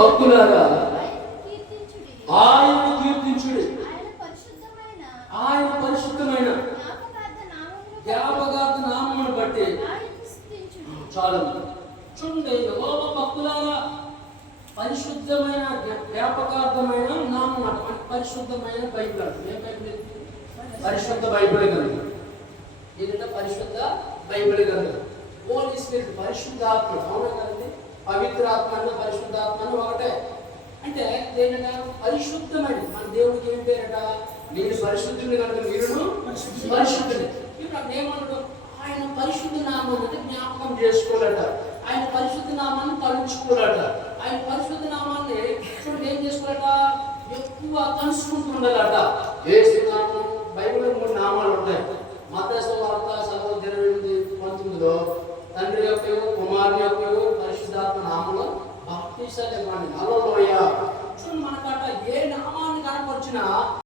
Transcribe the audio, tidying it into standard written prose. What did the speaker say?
భక్తులారా ఆయన కీర్తించుడి. ఆయన పరిశుద్ధమైన జ్ఞాపకార్థ నామమును బట్టి చాలు. చూడండి, యెహోవా భక్తులారా పరిశుద్ధమైన జ్ఞాపకార్థమైన నామం అంటే పరిశుద్ధమైన బైబిల్ అంటే ఏ బైబిల్? పరిశుద్ధ బైబిల్ గ్రంథం. ఏంటంటే పరిశుద్ధ బైబిల్ గ్రంథం. హోలీ స్పిరిట్ పరిశుద్ధాత్మ, అవునా కదండి? పవిత్రాత్మ అన్న పరిశుద్ధాత్మ అన్న ఒకటే. అంటే దేనిగా పరిశుద్ధమైన మన దేవుడికి ఏం పేరట? మీరు పరిశుద్ధుని కనుక మీరును పరిశుద్ధుని. ఇప్పుడు అక్కడ ఏమన్నాడు? ఆయన పరిశుద్ధ నామాన్ని అంటే జ్ఞాపకం చేసుకోవాలట. ఆయన పరిశుద్ధ నామాన్ని తలుచుకోవాలట. ఆయన పరిశుద్ధ నామాన్ని చూడండి ఏం చేసుకోవాలట? ఎక్కువ కలుసుకుంటుండాలట. యేసు నామం బైబిల్లో 3 నామాలు ఉంటాయి. మత్తయి సువార్త 19:19 తండ్రి యొక్క కుమారుని యొక్క పరిశుద్ధాత్మ నామంలో బాప్తిసాలు ఇవ్వండి. హల్లెలూయా. చూడండి మనకట ఏ నామాన్ని కనపరిచినా